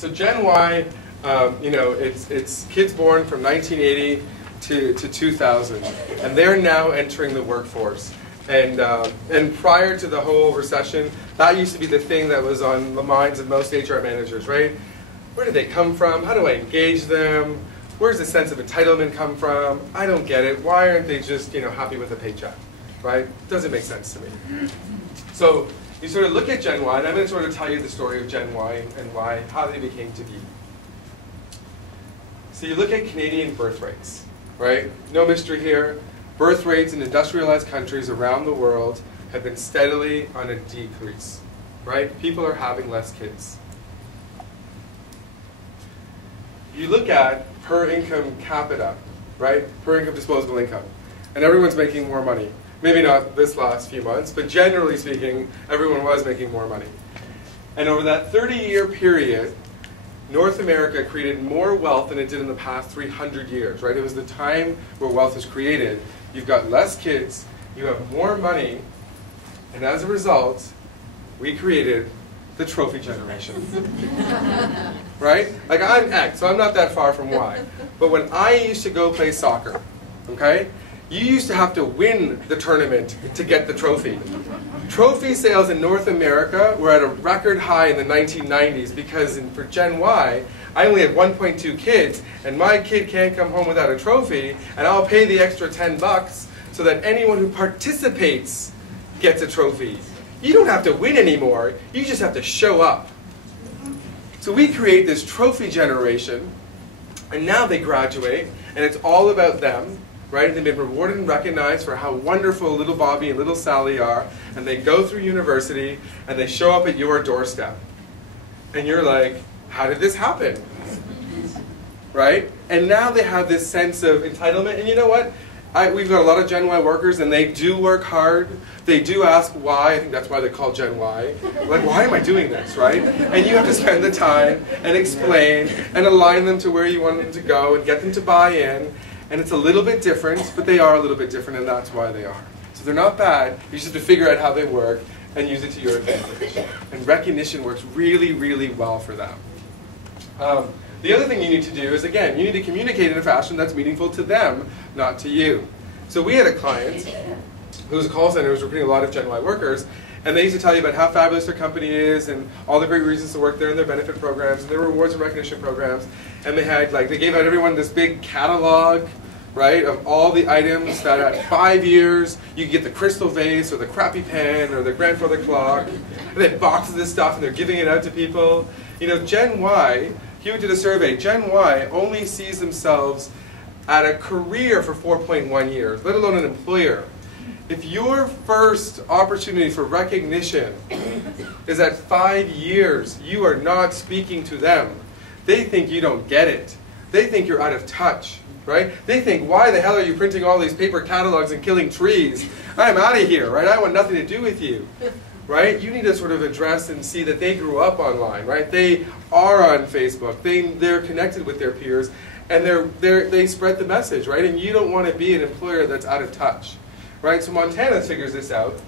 So Gen Y, you know, it's kids born from 1980 to 2000, and they're now entering the workforce. And prior to the whole recession, that used to be the thing that was on the minds of most HR managers, right? Where do they come from? How do I engage them? Where's the sense of entitlement come from? I don't get it. Why aren't they just, you know, happy with a paycheck, right? Doesn't make sense to me. So you sort of look at Gen Y, and I'm going to sort of tell you the story of Gen Y and why, how they became to be. So you look at Canadian birth rates, right? No mystery here. Birth rates in industrialized countries around the world have been steadily on a decrease, right? People are having less kids. You look at per income capita, right? Per income disposable income. And everyone's making more money. Maybe not this last few months, but generally speaking, everyone was making more money. And over that 30-year period, North America created more wealth than it did in the past 300 years, right? It was the time where wealth was created. You've got less kids, you have more money, and as a result, we created the trophy generation. Right? Like, I'm X, so I'm not that far from Y. But when I used to go play soccer, okay, you used to have to win the tournament to get the trophy. Trophy sales in North America were at a record high in the 1990s because for Gen Y, I only had 1.2 kids, and my kid can't come home without a trophy, and I'll pay the extra $10 so that anyone who participates gets a trophy. You don't have to win anymore, you just have to show up. So we create this trophy generation, and now they graduate, and it's all about them, right? They've been rewarded and recognized for how wonderful little Bobby and little Sally are, and they go through university, and they show up at your doorstep. And you're like, how did this happen? Right? And now they have this sense of entitlement, and you know what? We've got a lot of Gen Y workers, and they do work hard. They do ask why. I think that's why they call Gen Y. Like, why am I doing this, right? And you have to spend the time and explain and align them to where you want them to go and get them to buy in. And it's a little bit different, but they are a little bit different, and that's why they are. So they're not bad. You just have to figure out how they work and use it to your advantage. And recognition works really, really well for them. The other thing you need to do is, again, you need to communicate in a fashion that's meaningful to them, not to you. So we had a client who was a call center who was recruiting a lot of Gen Y workers, and they used to tell you about how fabulous their company is and all the great reasons to work there and their benefit programs and their rewards and recognition programs. And they had, like, they gave out everyone this big catalog, right, of all the items that at 5 years you could get the crystal vase or the crappy pen or the grandfather clock. And they had boxes of this stuff and they're giving it out to people. You know, Gen Y, Hugh did a survey, Gen Y only sees themselves at a career for 4.1 years, let alone an employer. If your first opportunity for recognition is at 5 years, you are not speaking to them. They think you don't get it. They think you're out of touch, right? They think, why the hell are you printing all these paper catalogs and killing trees? I'm out of here, right? I want nothing to do with you, right? You need to sort of address and see that they grew up online, right? They are on Facebook. They're connected with their peers, and they spread the message, right? And you don't want to be an employer that's out of touch, right? So Montana figures this out,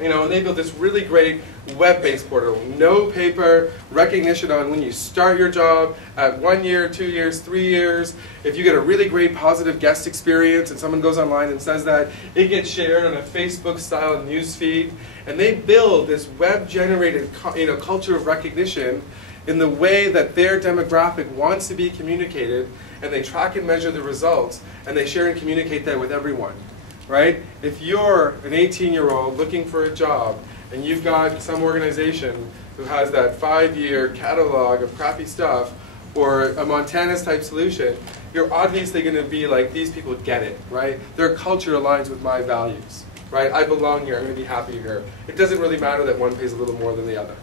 you know, and they built this really great web-based portal, no paper, recognition on when you start your job at 1 year, 2 years, 3 years. If you get a really great positive guest experience and someone goes online and says that, it gets shared on a Facebook-style news feed, and they build this web-generated, you know, culture of recognition in the way that their demographic wants to be communicated, and they track and measure the results, and they share and communicate that with everyone. Right? If you're an 18-year-old looking for a job and you've got some organization who has that 5-year catalog of crappy stuff or a Montana's type solution, you're obviously going to be like, these people get it, right? Their culture aligns with my values, right? I belong here, I'm going to be happy here. It doesn't really matter that one pays a little more than the other.